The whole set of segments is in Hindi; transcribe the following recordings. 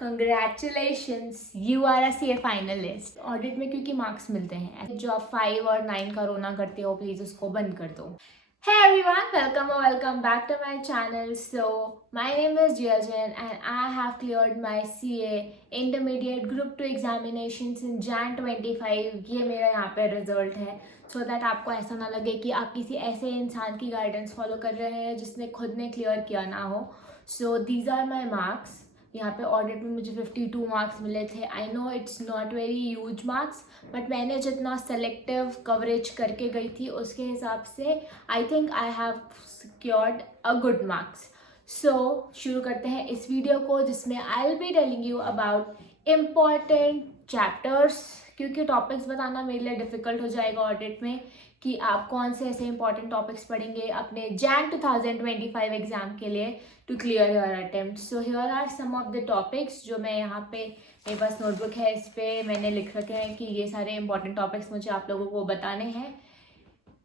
Congratulations, you are a C A finalist. Audit में क्योंकि मार्क्स मिलते हैं, जो आप 5 और 9 का रोना करते हो प्लीज उसको बंद कर दो। Hey everyone, welcome back to my channel. So my name is Jia Jain and I have cleared my CA intermediate group 2 examinations in Jan 25। ये मेरा यहाँ पे रिजल्ट है, so that आपको ऐसा ना लगे कि आप किसी ऐसे इंसान की गाइडेंस फॉलो कर रहे हैं जिसने खुद ने क्लियर किया ना हो। So these are my marks। यहाँ पे ऑडिट में मुझे 52 मार्क्स मिले थे। I know it's not very huge marks, but मैंने जितना सेलेक्टिव कवरेज करके गई थी उसके हिसाब से I think I have secured a good marks. So शुरू करते हैं इस वीडियो को, जिसमें I will be telling you about important chapters, क्योंकि टॉपिक्स बताना मेरे लिए डिफिकल्ट हो जाएगा ऑडिट में कि आप कौन से ऐसे इंपॉर्टेंट टॉपिक्स पढ़ेंगे अपने जैन 2025 एग्जाम के लिए to clear your attempt. So here are some of the topics जो मैं यहाँ पे, मेरे पास नोटबुक है, इस पर मैंने लिख रखे हैं कि ये सारे इंपॉर्टेंट टॉपिक्स मुझे आप लोगों को बताने हैं।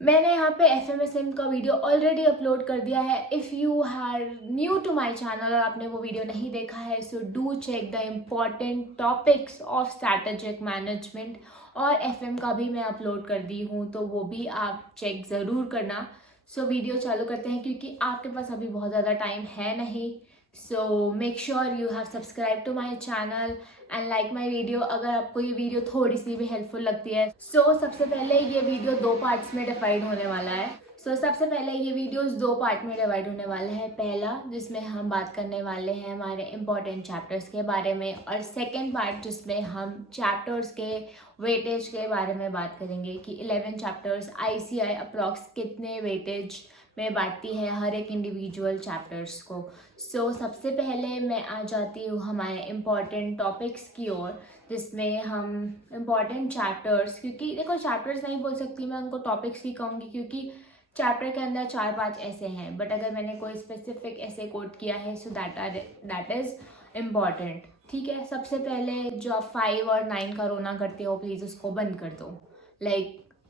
मैंने यहाँ पे FMSM का वीडियो ऑलरेडी अपलोड कर दिया है। If you are new to my channel और आपने वो वीडियो नहीं देखा है, so do check the important topics of strategic management. और FM का भी मैं अपलोड कर दी हूँ, तो वो भी आप चेक ज़रूर करना। सो वीडियो चालू करते हैं, क्योंकि आपके पास अभी बहुत ज़्यादा टाइम है नहीं। So make sure you have subscribe to my channel and like my video अगर आपको ये वीडियो थोड़ी सी भी हेल्पफुल लगती है। सबसे पहले ये वीडियो 2 पार्ट्स में डिवाइड होने वाला है। सबसे पहले ये वीडियोस 2 पार्ट में डिवाइड होने वाले हैं। पहला जिसमें हम बात करने वाले हैं हमारे इम्पॉर्टेंट चैप्टर्स के बारे में, और सेकेंड पार्ट जिसमें हम चैप्टर्स के वेटेज के बारे में बात करेंगे कि 11 चैप्टर्स ICI अप्रॉक्स कितने वेटेज में बांटती है हर एक इंडिविजुअल चैप्टर्स को। सबसे पहले मैं आ जाती हूँ हमारे इम्पॉर्टेंट टॉपिक्स की ओर, जिसमें हम इम्पॉर्टेंट चैप्टर्स, क्योंकि देखो चैप्टर्स नहीं बोल सकती मैं, उनको टॉपिक्स ही कहूँगी, क्योंकि चैप्टर के अंदर 4-5 ऐसे हैं, बट अगर मैंने कोई स्पेसिफिक ऐसे कोट किया है सो दैट इज़ इम्पॉर्टेंट। ठीक है, सबसे पहले जो आप 5 और 9 का रोना करते हो प्लीज़ उसको बंद कर दो।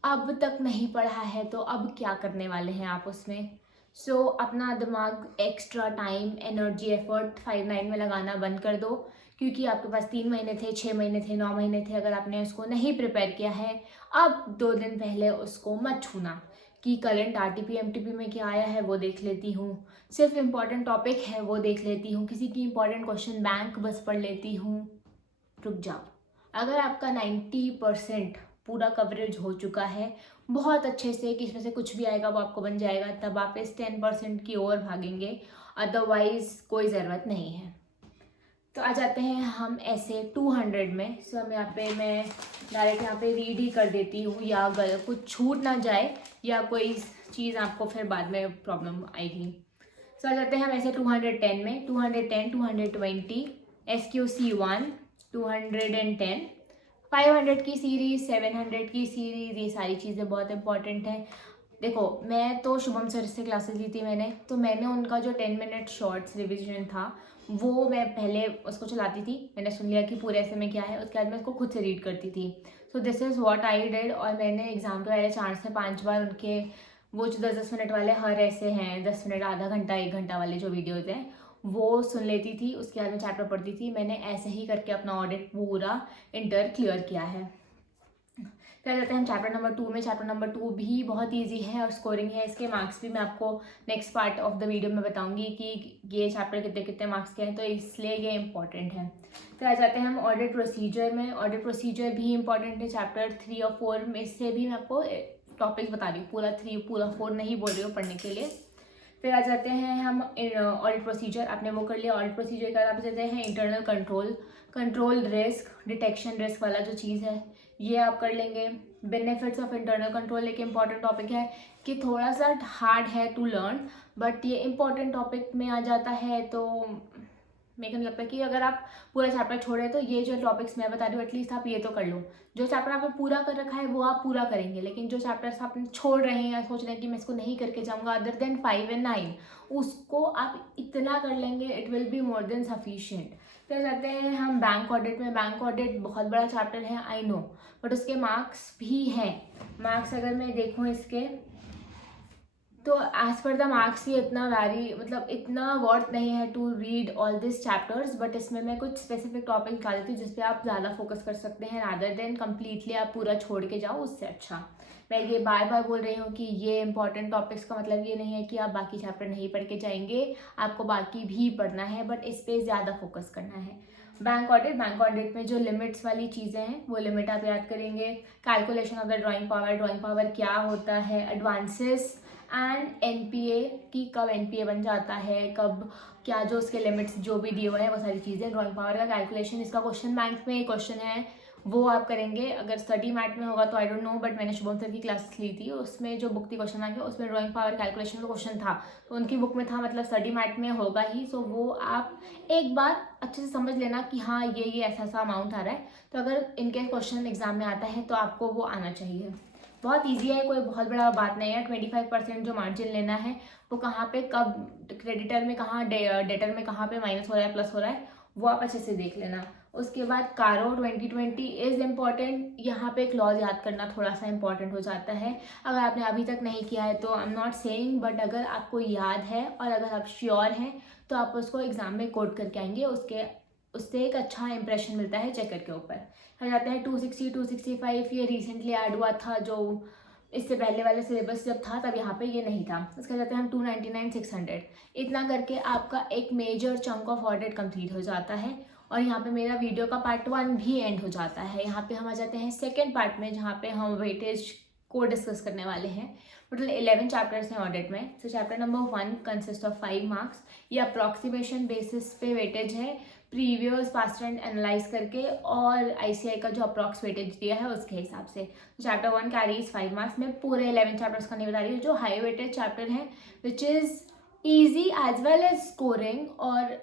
अब तक नहीं पढ़ा है तो अब क्या करने वाले हैं आप उसमें। अपना दिमाग, एक्स्ट्रा टाइम, एनर्जी, एफर्ट 5-9 में लगाना बंद कर दो, क्योंकि आपके पास 3 महीने थे, 6 महीने थे, 9 महीने थे। अगर आपने उसको नहीं प्रिपेयर किया है, अब 2 दिन पहले उसको मत छूना कि करंट RTP MTP में क्या आया है वो देख लेती हूँ, सिर्फ इम्पॉर्टेंट टॉपिक है वो देख लेती हूँ, किसी की इम्पॉर्टेंट क्वेश्चन बैंक बस पढ़ लेती हूँ। रुक जाओ। अगर आपका 90% पूरा कवरेज हो चुका है बहुत अच्छे से, कि इसमें से कुछ भी आएगा वो आपको बन जाएगा, तब आप इस 10% की ओर भागेंगे, अदरवाइज कोई ज़रूरत नहीं है। तो आ जाते हैं हम ऐसे 200 में। हम यहाँ पे मैं डायरेक्ट यहाँ पे रीड ही कर देती हूँ, या अगर कुछ छूट ना जाए या कोई चीज़ आपको फिर बाद में प्रॉब्लम आएगी। आ जाते हैं हम ऐसे 210 में। 210, 220, SQC1, 210, 500 की सीरीज़, 700 की सीरीज़, ये सारी चीज़ें बहुत इंपॉर्टेंट हैं। देखो, मैं तो शुभम सर से क्लासेस ली थी मैंने, तो मैंने उनका जो 10 मिनट शॉर्ट्स रिविजन था वो मैं पहले उसको चलाती थी। मैंने सुन लिया कि पूरे ऐसे में क्या है, उसके बाद मैं उसको खुद से रीड करती थी। So this is what I did. और मैंने एग्ज़ाम के पहले 4 से 5 बार उनके वो जो 10-10 मिनट वाले हर ऐसे हैं, 10 मिनट, आधा घंटा, 1 घंटा वाले जो वीडियोज़ हैं वो सुन लेती थी। उसके बाद में चैप्टर पढ़ती थी। मैंने ऐसे ही करके अपना ऑडिट पूरा इंटर क्लियर किया है। फिर जाते हैं हम चैप्टर नंबर 2 में। चैप्टर नंबर 2 भी बहुत इजी है और स्कोरिंग है। इसके मार्क्स भी मैं आपको next part of the video में बताऊंगी कि ये चैप्टर कितने कितने मार्क्स के हैं, तो इसलिए ये इंपॉर्टेंट है। फिर आ जाते हैं हम ऑडिट प्रोसीजर में। ऑडिट प्रोसीजर भी इंपॉर्टेंट है। चैप्टर 3 और 4 में से भी मैं आपको टॉपिक्स बता रही हूँ, पूरा 3 पूरा 4 नहीं बोल रही हूँ पढ़ने के लिए। फिर आ जाते हैं हम ऑडिट प्रोसीजर, आपने वो कर लिया। ऑडिट प्रोसीजर के बाद आप जाते हैं internal control risk detection, risk वाला जो चीज़ है ये आप कर लेंगे। बेनिफिट्स ऑफ इंटरनल कंट्रोल एक इम्पॉर्टेंट टॉपिक है कि थोड़ा सा हार्ड है टू लर्न, बट ये इम्पॉर्टेंट टॉपिक में आ जाता है। तो मेरे को लगता है कि अगर आप पूरा चैप्टर छोड़े तो ये जो टॉपिक्स मैं बता रही हूँ एटलीस्ट आप ये तो कर लो। जो चैप्टर आपने पूरा कर रखा है वो आप पूरा करेंगे, लेकिन जो चैप्टर्स आप छोड़ रहे हैं या सोच रहे हैं कि मैं इसको नहीं करके जाऊँगा अदर देन 5 और 9, उसको आप इतना कर लेंगे, it will be more than sufficient. फिर जाते हैं हम बैंक ऑडिट में। बैंक ऑडिट बहुत बड़ा चैप्टर है, आई नो, बट उसके मार्क्स भी हैं। मार्क्स अगर मैं देखूँ इसके तो एज पर द मार्क्स ये इतना वैरी मतलब इतना वर्थ नहीं है to read all this chapters, but इसमें मैं कुछ स्पेसिफिक टॉपिक निकाल देती हूँ जिस पे आप ज़्यादा फोकस कर सकते हैं रादर देन कम्प्लीटली आप पूरा छोड़ के जाओ, उससे अच्छा। मैं ये बार बार बोल रही हूँ कि ये इंपॉर्टेंट टॉपिक्स का मतलब ये नहीं है कि आप बाकी चैप्टर नहीं पढ़ के जाएंगे, आपको बाकी भी पढ़ना है, बट इस पर ज़्यादा फोकस करना है। बैंक ऑडिट में जो लिमिट्स वाली चीज़ें हैं वो लिमिट आप याद करेंगे। Calculation of the drawing power क्या होता है, एडवांसेस एंड एनपीए की कब एनपीए बन जाता है, कब क्या जो उसके लिमिट्स जो भी दिए हुए हैं वो सारी चीज़ें। ड्राइंग पावर का कैलकुलेशन, इसका क्वेश्चन बैंक में एक क्वेश्चन है वो आप करेंगे। अगर स्टडी मैट में होगा तो आई डोंट नो, बट मैंने शुभम सर की क्लासेस ली थी, उसमें जो बुक थी क्वेश्चन बैंक में उसमें ड्राइंग पावर कैलकुलेशन का क्वेश्चन था, तो उनकी बुक में था, मतलब स्टडी मैट में होगा ही। सो वो आप एक बार अच्छे से समझ लेना कि हाँ ये ऐसा ऐसा अमाउंट आ रहा है, तो अगर इनके क्वेश्चन एग्जाम में आता है तो आपको वो आना चाहिए। बहुत ईजी है, कोई बहुत बड़ा बात नहीं है। 25% जो मार्जिन लेना है वो कहाँ पे कब क्रेडिटर में कहाँ डेटर में कहाँ पे माइनस हो रहा है प्लस हो रहा है वो आप अच्छे से देख लेना। उसके बाद कारो 2020 इज़ इम्पॉर्टेंट, यहाँ पे क्लॉज याद करना थोड़ा सा इंपॉर्टेंट हो जाता है। अगर आपने अभी तक नहीं किया है तो I am not saying, but अगर आपको याद है और अगर आप श्योर हैं तो आप उसको एग्जाम में कोट करके आएंगे, उससे एक अच्छा इंप्रेशन मिलता है चेकर के ऊपर। आ जाते हैं 260 265, ये रिसेंटली ऐड हुआ था, जो इससे पहले वाले सिलेबस जब था तब यहाँ पे ये नहीं था। इसका जाते हैं हम 299 600। इतना करके आपका एक major chunk of audit complete हो जाता है और यहाँ पे मेरा वीडियो का पार्ट 1 भी एंड हो जाता है। यहाँ पे हम आ जाते हैं सेकेंड पार्ट में जहाँ पे हम वेटेज को डिस्कस करने वाले हैं। टोटल 11 चैप्टर्स हैं ऑडिट में। सो chapter number 1 consist of 5 marks. ये अप्रॉक्सीमेशन बेसिस पे वेटेज है, प्रीवियस पास्ट ट्रेंड एनालाइज करके और आईसीआई का जो अप्रॉक्स वेटेज दिया है उसके हिसाब से। Chapter 1 carries 5 marks. मैं पूरे 11 चैप्टर्स का नहीं बता रही हूँ, जो हाई वेटेज चैप्टर हैं which is easy as well as scoring, और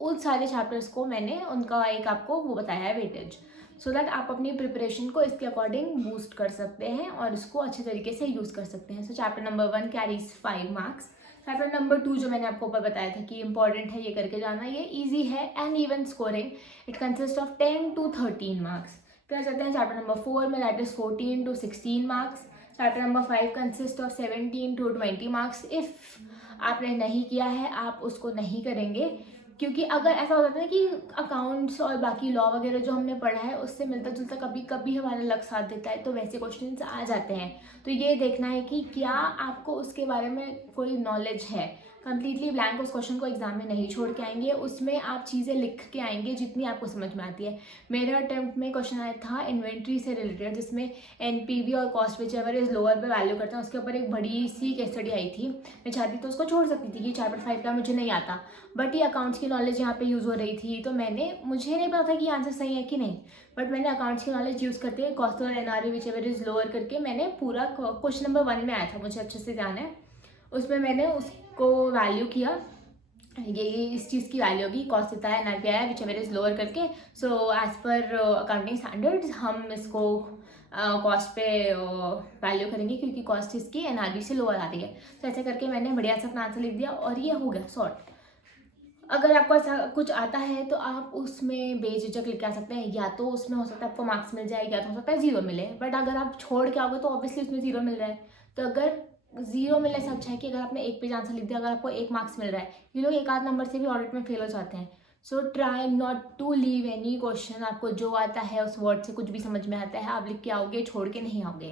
उन सारे चैप्टर्स को मैंने उनका एक आपको वो बताया है वेटेज, सो दैट आप अपनी प्रिपरेशन को इसके अकॉर्डिंग बूस्ट कर सकते हैं और इसको अच्छे तरीके से यूज़ कर सकते हैं। सो chapter number 1 carries 5 marks. Chapter number 2 जो मैंने आपको ऊपर बताया था कि इंपॉर्टेंट है, ये करके जाना, ये इजी है and even scoring. It consist of 10 to 13 marks. फिर आ जाते हैं चैप्टर नंबर 4 में, that is 14 to 16 marks. Chapter number 5 consist of 17 to 20 marks. If आपने नहीं किया है आप उसको नहीं करेंगे, क्योंकि अगर ऐसा हो जाता है कि अकाउंट्स और बाकी लॉ वगैरह जो हमने पढ़ा है उससे मिलता जुलता कभी कभी हमारा लक साथ देता है, तो वैसे क्वेश्चंस आ जाते हैं। तो ये देखना है कि क्या आपको उसके बारे में कोई नॉलेज है। कंप्लीटली ब्लैंक उस क्वेश्चन को एग्जाम में नहीं छोड़ के आएंगे, उसमें आप चीज़ें लिख के आएंगे जितनी आपको समझ में आती है। मेरे अटेम्प्ट में क्वेश्चन आया था इन्वेंट्री से रिलेटेड, जिसमें एनपीवी और cost which ever is lower पे वैल्यू करता है, उसके ऊपर एक बड़ी सी केस स्टडी आई थी। मैं चाहती तो उसको छोड़ सकती थी कि चैप्टर 5 का मुझे नहीं आता, बट ये अकाउंट्स की नॉलेज यहाँ पे यूज़ हो रही थी, तो मुझे नहीं पता था कि आंसर सही है कि नहीं, बट मैंने अकाउंट्स की नॉलेज यूज़ करते हुए कॉस्ट और NRV which ever is lower करके मैंने पूरा क्वेश्चन नंबर 1 में आया था, मुझे अच्छे से ध्यान है, उसमें मैंने उसको वैल्यू किया, ये इस चीज़ की वैल्यू होगी, कॉस्ट इतना है, एनआरपी आया, विच एवर इज लोअर करके। So as per accounting standards हम इसको कॉस्ट पे वैल्यू करेंगे, क्योंकि कॉस्ट इसकी एनआरबी से लोअर आ रही है। तो ऐसे करके मैंने बढ़िया सा अपना आंसर लिख दिया और ये हो गया सॉर्ट। अगर आपको ऐसा कुछ आता है तो आप उसमें बेझिझक लिख के आ सकते हैं, या तो उसमें हो सकता है आपको मार्क्स मिल जाए, या तो हो सकता है 0 मिले, बट अगर आप छोड़ के आओगे तो ऑब्वियसली उसमें 0 मिल रहा है। तो अगर 0 मिलने से अच्छा है कि अगर आपने एक पेज आंसर लिख दिया, अगर आपको 1 मार्क्स मिल रहा है, ये लोग 1 आध नंबर से भी ऑडिट में फेल हो जाते हैं। So try not to leave any question. आपको जो आता है उस वर्ड से कुछ भी समझ में आता है आप लिख के आओगे, छोड़ के नहीं आओगे,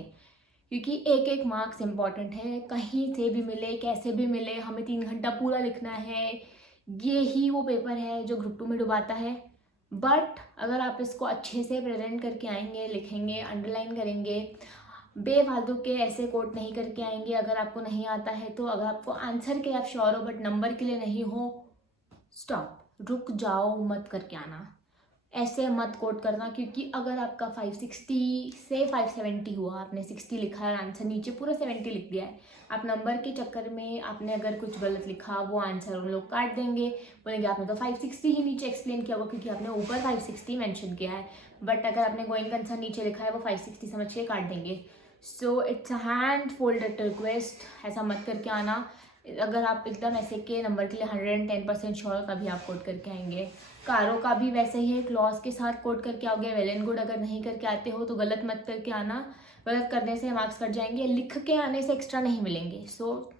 क्योंकि एक एक मार्क्स इंपॉर्टेंट है। कहीं से भी मिले, कैसे भी मिले, हमें 3 घंटा पूरा लिखना है, ये ही वो पेपर है जो ग्रुप 2 में डुबाता है। बट अगर आप इसको अच्छे से प्रेजेंट करके आएंगे, लिखेंगे, अंडरलाइन करेंगे, बेफालतू के ऐसे कोट नहीं करके आएंगे अगर आपको नहीं आता है तो, अगर आपको आंसर के लिए आप श्योर हो बट नंबर के लिए नहीं हो, स्टॉप, रुक जाओ, मत करके आना, ऐसे मत कोट करना। क्योंकि अगर आपका 560 से 570 हुआ, आपने 60 लिखा है, आंसर नीचे पूरा 70 लिख दिया है, आप नंबर के चक्कर में आपने अगर कुछ गलत लिखा, वो आंसर उन लोग काट देंगे, बोलेंगे आपने तो 560 ही नीचे एक्सप्लेन किया होगा क्योंकि आपने ऊपर 560 मेंशन किया है, बट अगर आपने गोइंग कंसर्न नीचे लिखा है वो 560 समझ के काट देंगे। So it's a hand folded request, ऐसा मत करके आना। अगर आप एकदम ऐसे के नंबर के लिए 110% श्योर, तभी आप कोट करके आएंगे। कारों का भी वैसे ही है, क्लॉज के साथ कोट करके आओगे, वेल एंड गुड। अगर नहीं करके आते हो तो गलत मत करके आना, गलत करने से मार्क्स कट जाएंगे, लिख के आने से एक्स्ट्रा नहीं मिलेंगे। सो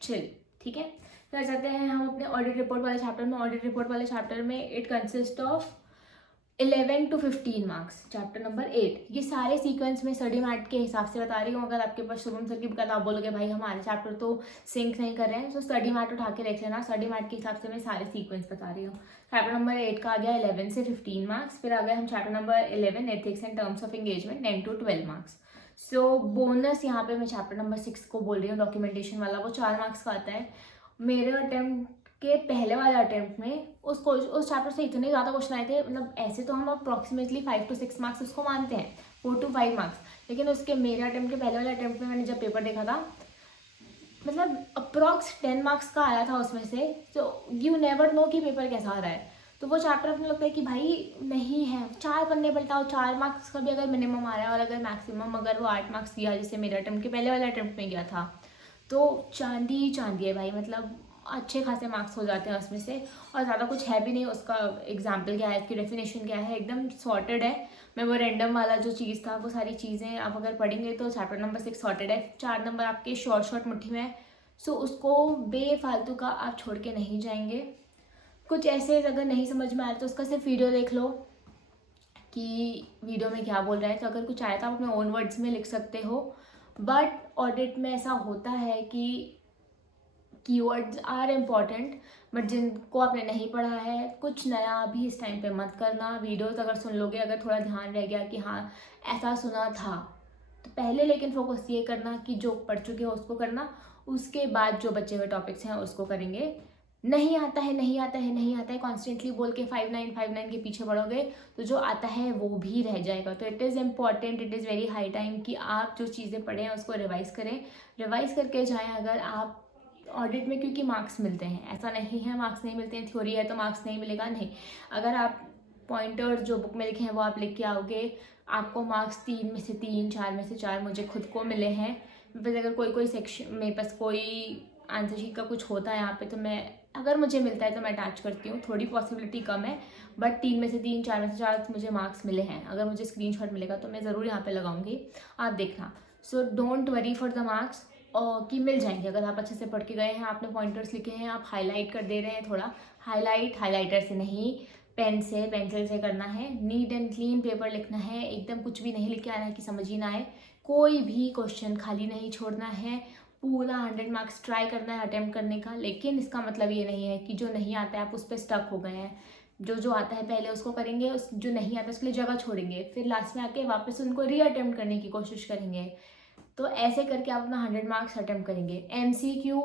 चिल, ठीक है। फिर जाते हैं हम अपने ऑडिट रिपोर्ट वाले चैप्टर में। ऑडिट रिपोर्ट वाले चैप्टर में it consist of 11 to 15 marks. Chapter number 8, ये सारे सीक्वेंस में स्टडी मैट के हिसाब से बता रही हूँ। अगर आपके पास शुभम सर की बुक आप बोलोगे भाई हमारे चैप्टर तो सिंक नहीं कर रहे हैं, तो स्टडी मैट उठा के देख लेना। स्टडी मैट के हिसाब से मैं सारे सीक्वेंस बता रही हूँ। चैप्टर नंबर 8 का आ गया 11 से 15 मार्क्स। फिर आ गए हम chapter number 11 ethics and terms of engagement, 10 to 12 marks. So bonus यहाँ पे मैं चैप्टर नंबर 6 को बोल रही हूँ, डॉक्यूमेंटेशन वाला, वो 4 मार्क्स का आता है। मेरे अटेम्प्ट के पहले वाले अटेम्प्ट में उस चैप्टर से इतने ज़्यादा क्वेश्चन आए थे, मतलब ऐसे तो हम अप्रॉक्सीमेटली 5 to 6 मार्क्स उसको मानते हैं, 4 to 5 मार्क्स, लेकिन उसके मेरे अटेम्प्ट के पहले वाले अटेम्प्ट में मैंने जब पेपर देखा था, मतलब अप्रॉक्स 10 मार्क्स का आया था उसमें से। तो यू नेवर नो कि पेपर कैसा आ रहा है। तो वो चैप्टर अपने लगता है कि भाई नहीं है, 4 पन्ने पलटाओ, 4 मार्क्स का भी अगर मिनिमम आ रहा है और अगर मैक्सिमम अगर वो 8 मार्क्स दिया जैसे मेरे अटेम्प्ट के पहले वाले अटेम्प्ट में गया था, तो चांदी ही चांदी है भाई। मतलब अच्छे खासे मार्क्स हो जाते हैं उसमें से, और ज़्यादा कुछ है भी नहीं। उसका एग्जाम्पल क्या है, इसकी डेफिनेशन क्या है, एकदम सॉर्टेड है। मैं वो रैंडम वाला जो चीज़ था वो सारी चीज़ें आप अगर पढ़ेंगे तो चैप्टर नंबर 6 सॉर्टेड है। 4 नंबर आपके शॉर्ट मुट्ठी में है। सो उसको बेफालतू का आप छोड़ के नहीं जाएंगे। कुछ ऐसे अगर नहीं समझ में आया तो उसका सिर्फ वीडियो देख लो कि वीडियो में क्या बोल रहा है। तो अगर कुछ आया तो आप अपने ओन वर्ड्स में लिख सकते हो। बट ऑडिट में ऐसा होता है कि कीवर्ड्स आर इम्पॉर्टेंट, बट जिनको आपने नहीं पढ़ा है कुछ नया अभी इस टाइम पे मत करना। वीडियोस अगर सुन लोगे, अगर थोड़ा ध्यान रह गया कि हाँ ऐसा सुना था, तो पहले लेकिन फोकस ये करना कि जो पढ़ चुके हो उसको करना, उसके बाद जो बचे हुए टॉपिक्स हैं उसको करेंगे। नहीं आता है नहीं आता है नहीं आता है कॉन्स्टेंटली बोल के 5-9 के पीछे बढ़ोगे तो जो आता है वो भी रह जाएगा। तो it is important, it is very high time कि आप जो चीज़ें पढ़े हैं उसको रिवाइज़ करें, रिवाइज़ करके जाएं। अगर आप ऑडिट में, क्योंकि मार्क्स मिलते हैं, ऐसा नहीं है मार्क्स नहीं मिलते हैं, थ्योरी है तो मार्क्स नहीं मिलेगा, नहीं। अगर आप पॉइंटर जो बुक में लिखे हैं वो आप लिख के आओगे, आपको मार्क्स 3 में से 3, 4 में से 4 मुझे खुद को मिले हैं। बस अगर कोई सेक्शन मेरे पास कोई आंसर शीट का कुछ होता है यहाँ पे, तो मैं अगर मुझे मिलता है तो मैं अटैच करती हूँ। थोड़ी पॉसिबिलिटी कम है, बट 3 में से 3, 4 में से 4 मुझे मार्क्स मिले हैं। अगर मुझे स्क्रीनशॉट मिलेगा तो मैं ज़रूर यहाँ पे लगाऊंगी, आप देखना। So don't worry for the marks, और कि मिल जाएंगे अगर आप अच्छे से पढ़ के गए हैं, आपने पॉइंटर्स लिखे हैं, आप हाईलाइट कर दे रहे हैं। थोड़ा हाईलाइटर से नहीं, पेन से, पेंसिल से करना है। नीट एंड क्लीन पेपर लिखना है, एकदम कुछ भी नहीं लिख के आना है कि समझ ही ना आए। कोई भी क्वेश्चन खाली नहीं छोड़ना है, पूरा 100 मार्क्स ट्राई करना है अटेम्प्ट करने का। लेकिन इसका मतलब ये नहीं है कि जो नहीं आता है आप उस पर स्टक हो गए हैं। जो आता है पहले उसको करेंगे, उस जो नहीं आता उसके लिए जगह छोड़ेंगे, फिर लास्ट में आके वापस उनको रीअटेम्प्ट करने की कोशिश करेंगे। तो ऐसे करके आप अपना 100 मार्क्स अटेम्प्ट करेंगे। MCQ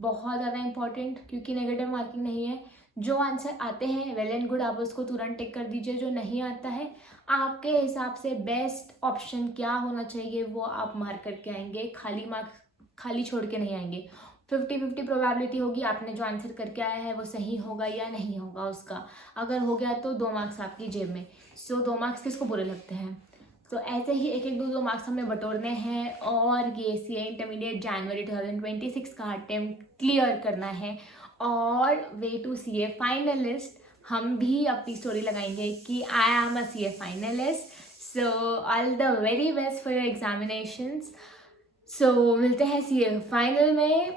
बहुत ज़्यादा इंपॉर्टेंट, क्योंकि नेगेटिव मार्किंग नहीं है। जो आंसर आते हैं वेल एंड गुड, आप उसको तुरंत टिक कर दीजिए। जो नहीं आता है आपके हिसाब से बेस्ट ऑप्शन क्या होना चाहिए वो आप मार्क करके आएंगे। खाली मार्क्स खाली छोड़ के नहीं आएंगे। 50-50 प्रोबेबिलिटी होगी आपने जो आंसर करके आया है वो सही होगा या नहीं होगा उसका। अगर हो गया तो 2 मार्क्स आपकी जेब में। सो 2 मार्क्स किसको बुरे लगते हैं। तो ऐसे ही एक एक 2 मार्क्स हमें बटोरने हैं, और ये CA इंटरमीडिएट जनवरी 2026 का अटेम्प्ट क्लियर करना है। और वे टू CA फाइनलिस्ट, हम भी अपनी स्टोरी लगाएंगे कि I am a CA finalist. So all the very best for your examinations. सो मिलते हैं CA फाइनल में।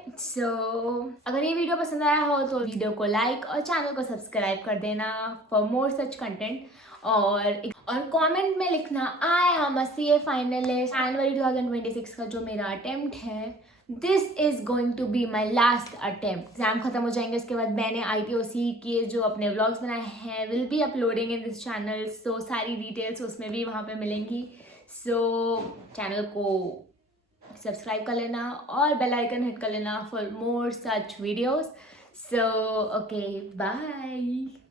अगर ये वीडियो पसंद आया हो तो वीडियो को लाइक और चैनल को सब्सक्राइब कर देना फॉर मोर सच कंटेंट। और कमेंट में लिखना I am a CA finalist. जनवरी 2026 का जो मेरा अटेम्प्ट है, this is going to be my last attempt. Exam खत्म हो जाएंगे उसके बाद मैंने ITOC के जो अपने व्लॉग्स बनाए हैं will be uploading in this channel. So सारी डिटेल्स उसमें भी वहाँ पे मिलेंगी। सो चैनल को सब्सक्राइब कर लेना और बेल आइकन हिट कर लेना for more such videos. So okay, bye.